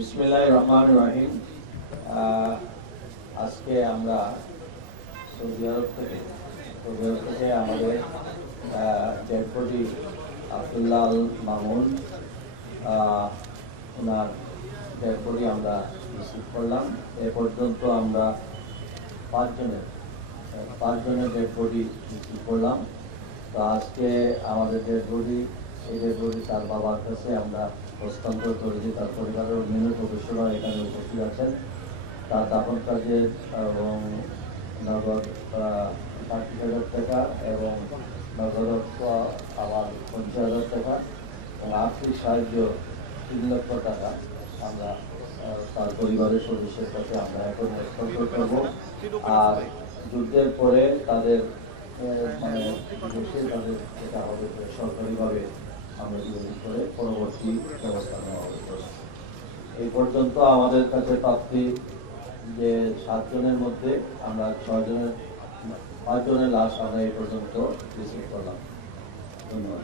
বিসমিল্লাহির রহমানির রহিম। আজকে আমরা সৌদি আরব থেকে আমাদের ডেড বডি আব্দুল্লাহ আল মামুন ওনার ডেড বডি আমরা রিসিভ করলাম। এ পর্যন্ত আমরা পাঁচজনের ডেড বডি রিসিভ করলাম। তো আজকে আমাদের ডেড বডি তার বাবার কাছে আমরা হস্তান্তর করেছি। তার পরিবারের অন্যান্য সদস্যরা এখানে উপস্থিত আছেন। তার দাফন কাজে এবং নগদ 60,000 টাকা এবং নগদ আবার 50,000 টাকা এবং আর্থিক সাহায্য 3 লক্ষ টাকা আমরা তার পরিবারের সদস্যের কাছে আমরা এখন হস্তান্তর করব। আর যুদ্ধের পরে তাদের দেশে তাদের যেটা হবে সরকারিভাবে আমরা যোগাযোগ করে পরবর্তী ব্যবস্থা নেওয়া হবে। এই পর্যন্ত আমাদের কাছে প্রাপ্তি যে 7 জনের মধ্যে আমরা 5 জনের লাশ আমরা এই পর্যন্ত রিসিভ করলাম। ধন্যবাদ।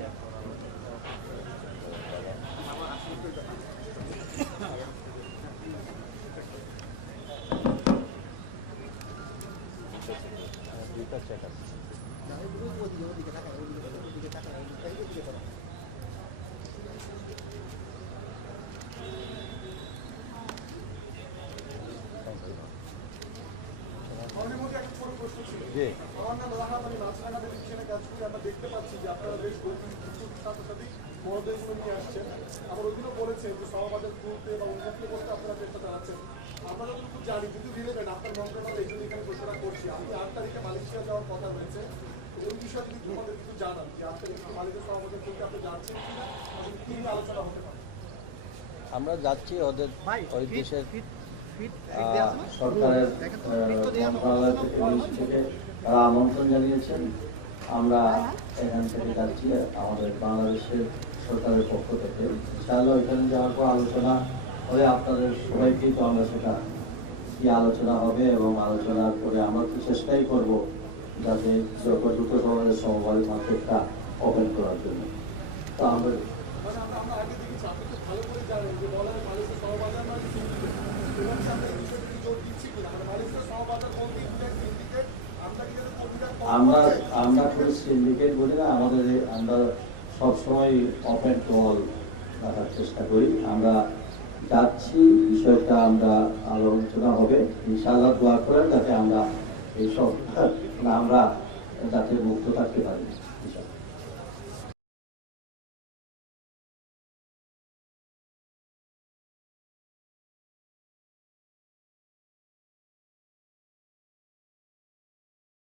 দেখতে পাচ্ছি যে আপনারা বেশ সাথে সাথে মহোদয়গুলো নিয়ে আসছেন। আবার ওইগুলো বলেছেন যে সমাবাদের তুলতে বা উন্নত করতে আপনারা চেষ্টা চালাচ্ছেন। আমরা যতটুকু জানি যদি রিলেভেন্ট আপনার মন্ত্রণালয় এই জন্য এখানে ঘোষণা করছি, আপনি 8 তারিখে মালয়েশিয়া যাওয়ার কথা রয়েছে। ওই বিষয়ে যদি তোমাদের কিছু জানান যে 8 তারিখে মালয়েশিয়া সমাবাদের তুলতে আপনি যাচ্ছেন কিনা, কি নিয়ে আলোচনা হতে পারে? আমরা যাচ্ছি ওদের ওই দেশের সরকারের মন্ত্রণালয় থেকে তারা আমন্ত্রণ জানিয়েছেন। আমরা এখান থেকে যাচ্ছি আমাদের বাংলাদেশের সরকারের পক্ষ থেকে। ইনশাআল্লাহ এখানে যাওয়ার পর আলোচনা করে আপনাদের সবাইকেই তো আমরা সেটা কি আলোচনা হবে এবং আলোচনার পরে আমরা তো চেষ্টাই করব যাতে যত দ্রুত সমাজের সমবায় মার্কেটটা ওপেন করার জন্য। তো আমরা আমরা কোনো সিন্ডিকেট বলি না, আমরা সবসময় ওপেন টু অল রাখার চেষ্টা করি। আমরা যাচ্ছি, বিষয়টা আমরা আলোচনা হবে। ইনশাআল্লাহ দোয়া করেন যাতে আমরা এইসব আমরা যাতে মুক্ত থাকতে পারি।